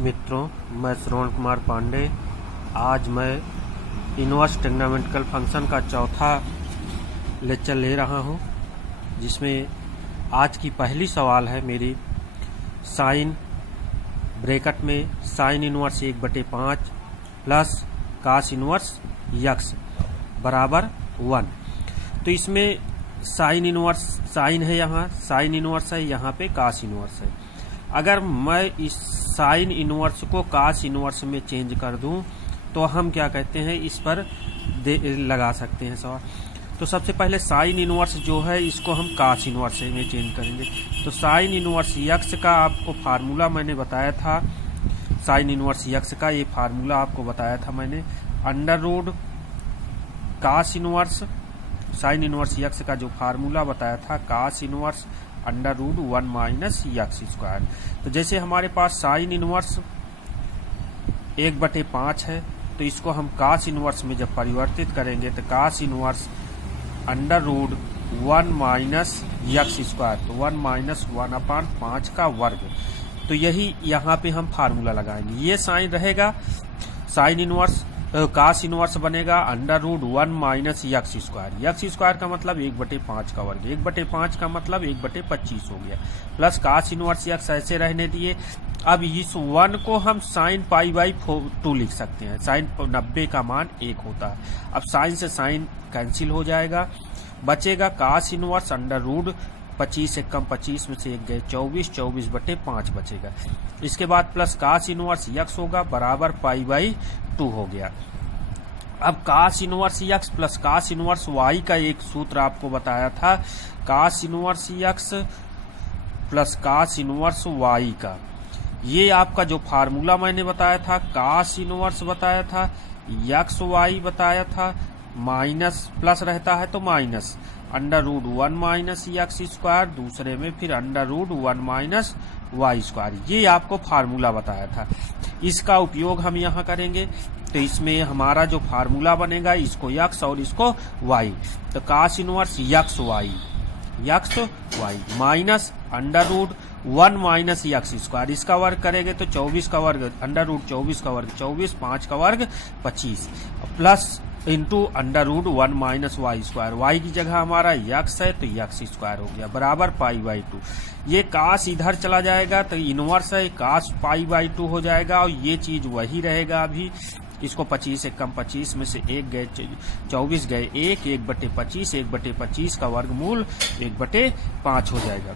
मित्रों, मैं श्रवण कुमार पांडे। आज मैं इनवर्स ट्रिग्नोमेट्रिकल फंक्शन का चौथा लेक्चर ले रहा हूं, जिसमें आज की पहली सवाल है मेरी साइन ब्रैकेट में sine inverse 1/5 plus cos inverse x बराबर 1। तो इसमें साइन इनवर्स साइन है, यहाँ साइन इनवर्स है, यहाँ पे कास इनवर्स है। अगर मैं इस साइन इनवर्स को कास इनवर्स में चेंज कर दूं तो हम क्या कहते हैं, इस पर लगा सकते हैं सवाल। तो सबसे पहले साइन इनवर्स जो है इसको हम कास इनवर्स में चेंज करेंगे। तो साइन इनवर्स यक्स का आपको फार्मूला मैंने बताया था, साइन इनवर्स यक्स का ये फार्मूला आपको बताया था मैंने, under root cos inverse sine inverse x का जो फार्मूला बताया था cos inverse under root 1 minus x square. तो जैसे हमारे पास साइन इनवर्स 1/5 है, तो इसको हम कास इनवर्स में जब परिवर्तित करेंगे तो cos inverse under root 1 minus x square, तो 1 माइनस 1/5 का वर्ग। तो यही यहाँ पे हम फार्मूला लगाएंगे। ये साइन रहेगा, साइन इनवर्स कास इनवर्स बनेगा under root 1 minus x square. X square का मतलब 1/5 का वर्ग, 1/5 का मतलब 1/25 हो गया, प्लस कास इनवर्स यक्स ऐसे रहने दिए। अब इस 1 को हम साइन π/2 लिख सकते हैं। साइन 90 का मान 1 होता है। अब साइन से साइन कैंसिल हो जाएगा, बचेगा कास इनवर्स अंडर रूट 25 से कम 25 में से 1 गए 24, 24/5 बचेगा। इसके बाद प्लस कास इनवर्स यक्स होगा बराबर π/2 हो गया। अब cos inverse x plus cos inverse y का एक सूत्र आपको बताया था, cos inverse x plus cos inverse y का। ये आपका जो फार्मूला मैंने बताया था, कास इनवर्स बताया था, यक्स वाई बताया था, माइनस प्लस रहता है तो minus under root 1 minus x square, दूसरे में फिर under root 1 minus y square. ये आपको फार्मूला बताया था, इसका उपयोग हम यहाँ करेंगे। तो इसमें हमारा जो फार्मूला बनेगा, इसको यक्स और इसको वाई, तो cos inverse x y minus under root 1 minus x square, इसका वर्ग करेंगे तो 24 का वर्ग अंडर रूट 24 का वर्ग 24, 5 का वर्ग 25, plus into under root 1 minus y square. Y की जगह हमारा यक्स है तो यक्स स्क्वायर हो गया बराबर π/2। ये कास इधर चला जाएगा तो इनवर्स है, कास π/2 हो जाएगा और ये चीज वही रहेगा। अभी इसको 25 से कम 25 में से 1 गए 24 गए 1, 1/25, 1/25 का वर्गमूल 1/5 हो जाएगा।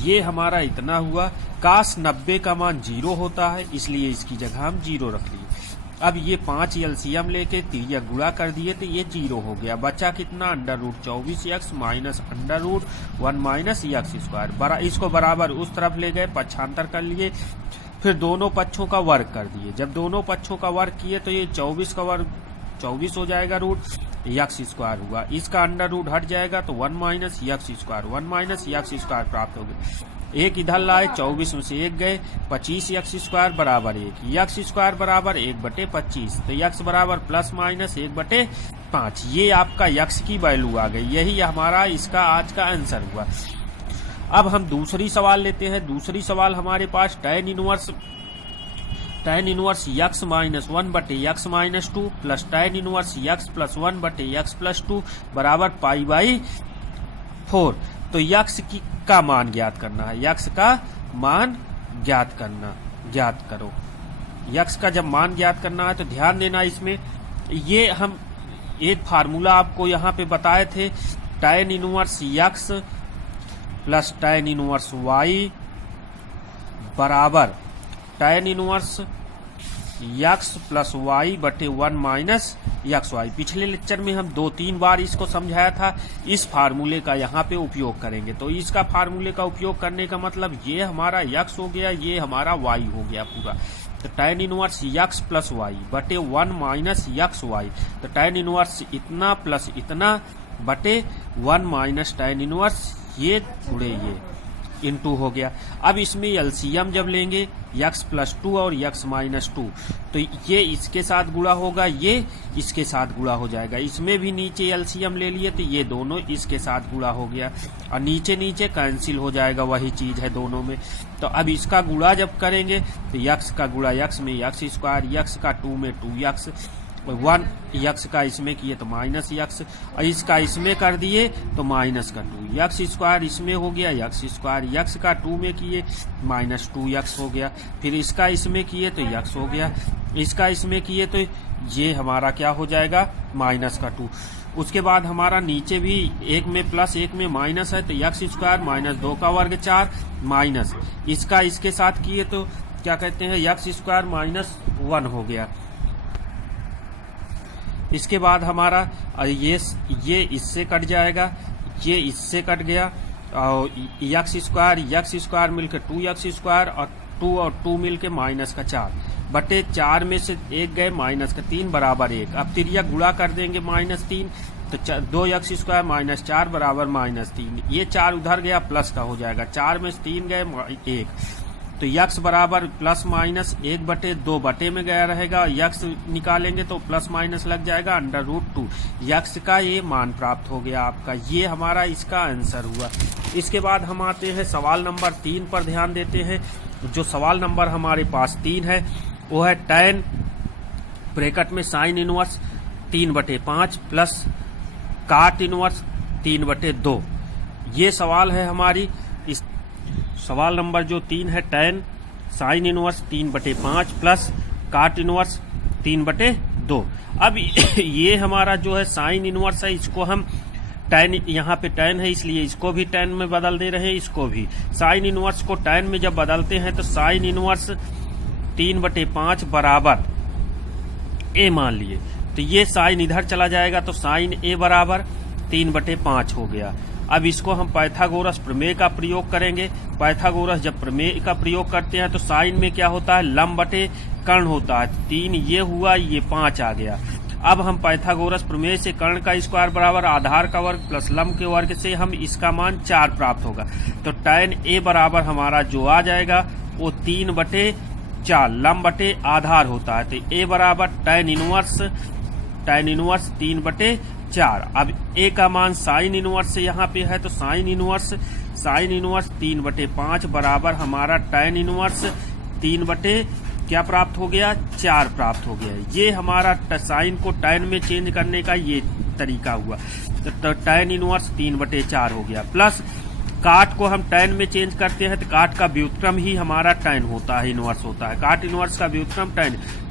ये हमारा इतना हुआ। कास 90 का मान 0 होता है, इसलिए इसकी जगह हम 0 रख लिए। अब ये 5 एलसीएम लेके तिर्यक गुणा कर दिए तो ये 0 हो गया। बचा कितना, under root 24x minus under root 1 minus x square. इसको बराबर उस तरफ ले गए, पक्षांतर कर लिए, फिर दोनों पक्षों का वर्ग कर दिए। जब दोनों पक्षों का वर्ग किए तो ये 24 का वर्ग 24 हो जाएगा, रूट यक्स स्क्वायर हुआ। इसका अंडर रूट हट जाएगा तो 1 minus x square, 1 minus x square प्राप्त हो गया। एक इधर लाए, 24 में से 1 गए 25 यक्स स्क्वायर बराबर 1, यक्स स्क्वायर बराबर 1/25, तो यक्स बराबर प्लस माइनस 1/5। ये आपका यक्स की वैल्यू आ गई। यही हमारा इसका आज का आंसर हुआ। अब हम दूसरी सवाल लेते हैं। दूसरी सवाल हमारे पास tan inverse x minus 1/x minus 2 plus tan inverse x plus 1/x plus 2 बराबर π/4। तो यक्स का मान ज्ञात करना है, यक्स का मान ज्ञात करो। यक्स का जब मान ज्ञात करना है तो ध्यान देना, इसमें ये हम एक फार्मूला आपको यहाँ पे बताए थे, tan inverse x plus tan inverse y बराबर tan inverse x plus y बटे 1 माइनस यक्स वाई। पिछले लेक्चर में हम 2-3 बार इसको समझाया था। इस फार्मूले का यहाँ पे उपयोग करेंगे। तो इसका फार्मूले का उपयोग करने का मतलब ये हमारा यक्स हो गया, ये हमारा वाई हो गया पूरा। तो tan inverse x plus y बटे 1 माइनस यक्स वाई, तो tan इनवर्स इतना प्लस इतना बटे 1 माइनस tan इनवर्स ये गुणे ये, इनटू हो गया। अब इसमें एलसीएम जब लेंगे x प्लस 2 और x माइनस 2, तो ये इसके साथ गुणा होगा, ये इसके साथ गुणा हो जाएगा। इसमें भी नीचे एलसीएम ले लिए तो ये दोनों इसके साथ गुणा हो गया और नीचे नीचे कैंसिल हो जाएगा, वही चीज है दोनों में। तो अब इसका गुणा जब करेंगे तो x का गुणा x में x स्क्वायर, x का 2 में 2x, 1 x का इसमें किए तो माइनस x, और इसका इसमें कर दिए तो माइनस का 2 x स्क्वायर इसमें हो गया x स्क्वायर, x का 2 में किए माइनस 2x हो गया, फिर इसका इसमें किए तो x हो गया, इसका इसमें किए तो ये हमारा क्या हो जाएगा माइनस का 2। उसके बाद हमारा नीचे भी एक में प्लस एक में माइनस है तो x स्क्वायर माइनस 2 का वर्ग 4 माइनस इसका इसके साथ किए तो क्या कहते हैं x स्क्वायर माइनस 1 हो गया। इसके बाद हमारा ये इससे कट जाएगा, ये इससे कट गया और x स्क्वायर मिलकर 2x स्क्वायर और 2 मिलके माइनस का 4 बटे 4 में से एक गए माइनस का 3 बराबर 1। अब तिरिया गुणा कर देंगे माइनस 3 तो 2x स्क्वायर माइनस 4 बराबर माइनस 3, ये 4 उधर गया प्लस का हो जाएगा, 4 में से 3 गए 1 तो x बराबर प्लस माइनस 1 बटे 2 बटे में गया रहेगा, x निकालेंगे तो प्लस माइनस लग जाएगा अंडर रूट 2, x का ये मान प्राप्त हो गया आपका। ये हमारा इसका आंसर हुआ। इसके बाद हम आते हैं सवाल नंबर 3 पर ध्यान देते हैं। जो सवाल नंबर हमारे पास 3 है वो है tan ब्रैकेट में साइन इनवर्स 3/5 प्लस काट इनवर्स 3/2। ये सवाल है हमारी। इस सवाल नंबर जो 3 है tan साइन इनवर्स 3/5 प्लस काट इनवर्स 3/2। अब ये हमारा जो है साइन इनवर्स है, इसको हम tan, यहाँ पे tan है इसलिए इसको भी tan में बदल दे रहे हैं, इसको भी साइन इनवर्स को tan में जब बदलते हैं तो साइन इनवर्स 3/5 बराबर a मान लिए तो ये साइन इधर चला जाएगा तो साइन a बराबर 3/5 हो गया। अब इसको हम पाइथागोरस प्रमेय का प्रयोग करेंगे। पाइथागोरस जब प्रमेय का प्रयोग करते हैं तो साइन में क्या होता है लंब बटे कर्ण होता है, 3 ये हुआ, ये 5 आ गया। अब हम पाइथागोरस प्रमेय से कर्ण का स्क्वायर बराबर आधार का वर्ग प्लस लंब के वर्ग से हम इसका मान 4 प्राप्त होगा। तो tan a बराबर हमारा जो आ जाएगा वो 3/4 लंब बटे आधार होता है, तो a बराबर tan इनवर्स 3/4। अब a का मान साइन इनवर्स से यहाँ पे है तो साइन इनवर्स 3/5 बराबर हमारा tan इनवर्स 3 क्या प्राप्त हो गया 4 प्राप्त हो गया। ये हमारा साइन को tan में चेंज करने का ये तरीका हुआ, तो tan इनवर्स 3/4 हो गया। प्लस काट को हम tan में चेंज करते हैं तो काट का व्युत्क्रम ही हमारा tan होता है, इनवर्स होता है। काट इनवर्स का व्युत्क्रम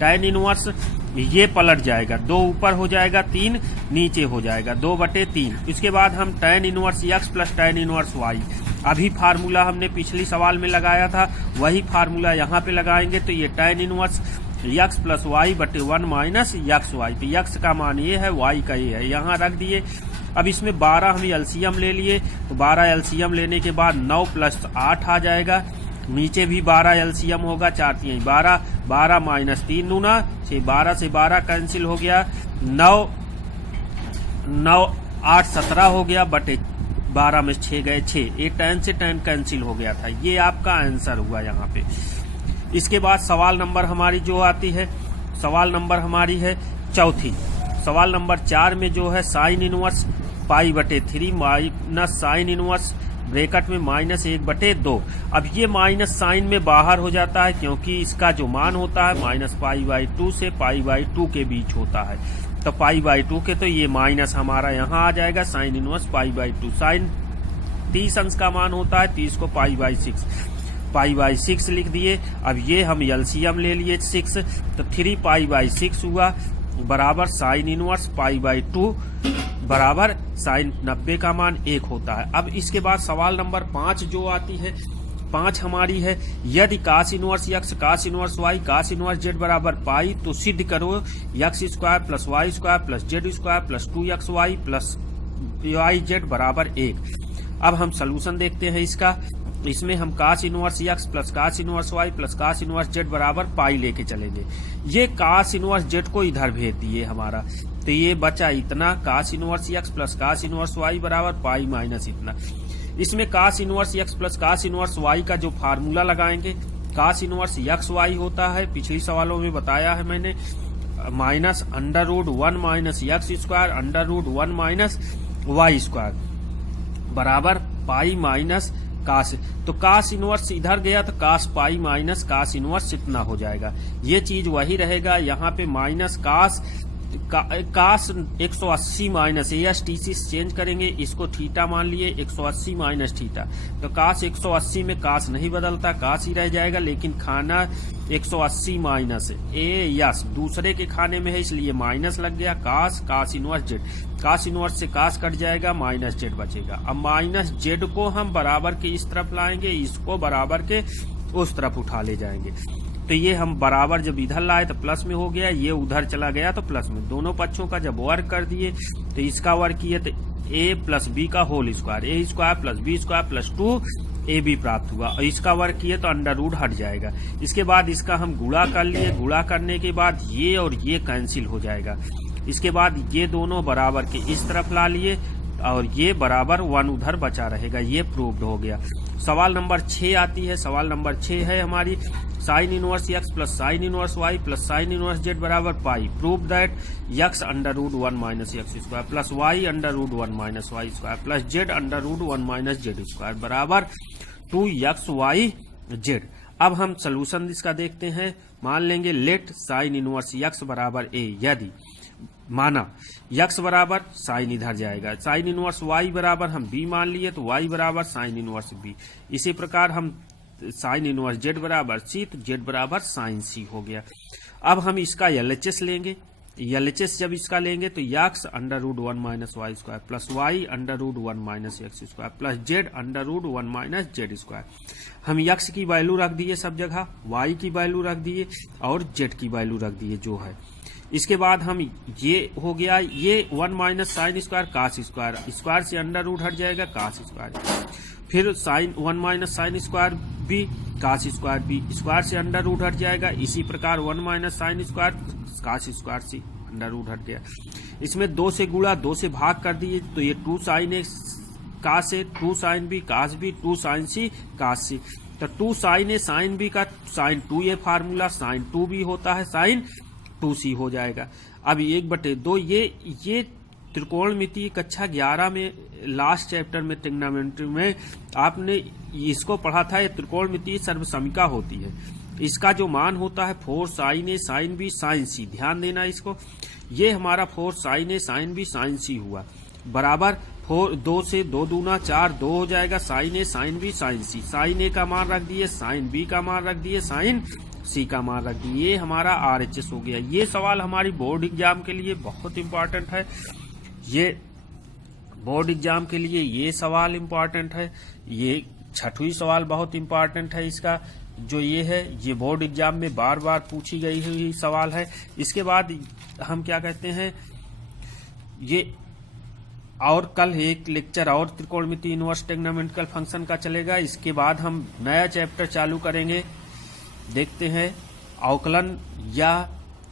tan इनवर्स ये पलट जाएगा, 2 ऊपर हो जाएगा 3 नीचे हो जाएगा 2/3। इसके बाद हम tan inverse x plus tan inverse y, अभी फार्मूला हमने पिछली सवाल में लगाया था वही फार्मूला यहाँ पे लगाएंगे तो ये tan inverse x plus y/1 minus xy, तो x का मान ये है, y का ये है, यहाँ रख दिए। अब इसमें 12 हम एलसीएम ले लिए तो 12 एलसीएम लेने के बाद 9 प्लस 8 आ जाएगा, नीचे भी 12 एलसीएम होगा, 4 3 12, 12 माइनस 3 दूना 6, 12 से 12 कैंसिल हो गया, 9 8 17 हो गया बटे 12 में 6 गए 6, एक tan से tan कैंसिल हो गया था। ये आपका आंसर हुआ यहाँ पे। इसके बाद सवाल नंबर हमारी जो आती है, सवाल नंबर हमारी है चौथी। सवाल नंबर 4 में जो है sine inverse π/3 minus sine inverse bracket में -1/2। अब ये माइनस साइन में बाहर हो जाता है क्योंकि इसका जो मान होता है -π/2 से π/2 के बीच होता है, तो π/2 के तो ये माइनस हमारा यहाँ आ जाएगा साइन इनवर्स π/2। साइन 30 अंश का मान होता है, 30 को π/6 लिख दिए। अब ये हम एलसीएम ले लिए 6 तो 3π/6 हुआ बराबर साइन इनवर्स π/2 बराबर साइन 90 का मान 1 होता है। अब इसके बाद सवाल नंबर 5 जो आती है, 5 हमारी है यदि कास इनवर्स x कास इनवर्स y कास इनवर्स z बराबर पाई तो सिद्ध करो x square plus y square plus z square plus 2xy plus yz बराबर 1। अब हम सोल्यूशन देखते हैं इसका। इसमें हम cos inverse x plus cos inverse y plus cos inverse z बराबर पाई लेके चलेंगे। ये कास इनवर्स z को इधर भेज दिए हमारा, तो ये बचा इतना cos inverse x plus cos inverse y बराबर पाई माइनस इतना। इसमें cos inverse x plus cos inverse y का जो फार्मूला लगाएंगे, कास इनवर्स एक्स वाई होता है, पिछले सवालों में बताया है मैंने, minus under root 1 minus x square under root 1 minus y square बराबर पाई माइनस कास। तो कास इनवर्स इधर गया तो कास पाई माइनस कास इनवर्स इतना हो जाएगा। ये चीज वही रहेगा, यहाँ पे minus cos 180 minus ASTC change करेंगे, इसको थीटा मान लिए 180 माइनस थीटा। तो कास 180 में कास नहीं बदलता, कास ही रह जाएगा, लेकिन खाना 180 माइनस यस दूसरे के खाने में है इसलिए माइनस लग गया। कास इनवर्स जेड, कास इनवर्स से कास कट जाएगा, माइनस जेड बचेगा। अब माइनस जेड को हम बराबर के इस तरफ लाएंगे, इसको बराबर के उस तरफ उठा ले जाएंगे। तो ये हम बराबर जब इधर लाए तो प्लस में हो गया, ये उधर चला गया तो प्लस में। दोनों पक्षों का जब वर्ग कर दिए तो इसका वर्ग किए तो a प्लस बी का whole square, a square plus b square plus 2ab प्राप्त हुआ, और इसका वर्ग किए तो अंडर रूट हट जाएगा। इसके बाद इसका हम गुणा कर लिए, गुणा करने के बाद ये और ये कैंसिल हो जाएगा। इसके बाद ये दोनों बराबर के इस तरफ ला लिए और ये बराबर 1 उधर बचा रहेगा। ये प्रूव्ड हो गया। सवाल नंबर 6 आती है। सवाल नंबर 6 है हमारी sine inverse x plus sine inverse y plus sine inverse z बराबर pi. Prove that x under root 1 minus x square plus y under root 1 minus y square plus z under root 1 minus z square बराबर 2xy/z। अब हम solution इसका देखते हैं। मान लेंगे late sign inverse x बराबर a, यदि माना x बराबर साइन इधर जाएगा, साइन इनवर्स y बराबर हम b मान लिए तो y बराबर साइन इनवर्स b। इसी प्रकार हम साइन इनवर्स z बराबर c तो z बराबर साइन c हो गया। अब हम इसका LHS लेंगे। LHS जब इसका लेंगे तो x under root 1 minus y square plus y under root 1 minus x square plus z under root 1 minus z square. हम x की वैल्यू रख दिए सब जगह, y की वैल्यू रख दिए और z की वैल्यू रख दिए जो है। इसके बाद हम ये हो गया, ये 1 minus sine square cos square, square से अंडर रूट हट जाएगा कास स्क्वायर। फिर sine 1 minus sine square B cos square B, square से अंडर रूट हट जाएगा। इसी प्रकार 1 minus sine square cos square से अंडर रूट हट गया। इसमें 2 से गुणा 2 से भाग कर दिए तो ये 2 sine A cos A 2 sine B cos B 2 sine C cos C. तो 2 साइन ए साइन बी का sine 2 A formula sine 2 B होता है साइन 2c हो जाएगा। अब 1/2 ये त्रिकोणमिति कक्षा 11 में लास्ट चैप्टर में ट्रिग्नोमेट्री में आपने इसको पढ़ा था। ये त्रिकोणमिति सर्वसमिका होती है। इसका जो मान होता है 4 sign A sine B sign सी, ध्यान देना इसको। ये हमारा 4 sign A sine B sign सी हुआ बराबर 2 से 2 दूना 4 2 हो जाएगा sign A sine B sign C. Sign ए का मान रख दिए, साइन बी का मान रख दिए, साइन सी का मान रख दिए। ये हमारा RHS हो गया। ये सवाल हमारी बोर्ड एग्जाम के लिए बहुत इंपॉर्टेंट है। ये बोर्ड एग्जाम के लिए ये सवाल इंपॉर्टेंट है। ये 6वां सवाल बहुत इंपॉर्टेंट है। इसका जो ये है ये बोर्ड एग्जाम में बार बार पूछी गई हुई सवाल है। इसके बाद हम क्या कहते हैं, ये और कल एक लेक्चर और त्रिकोणमिति इनवर्स ट्रिग्नोमेट्रिकल फंक्शन का चलेगा। इसके बाद हम नया चैप्टर चालू करेंगे। देखते हैं अवकलन या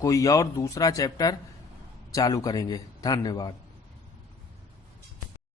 कोई और दूसरा चैप्टर चालू करेंगे। धन्यवाद।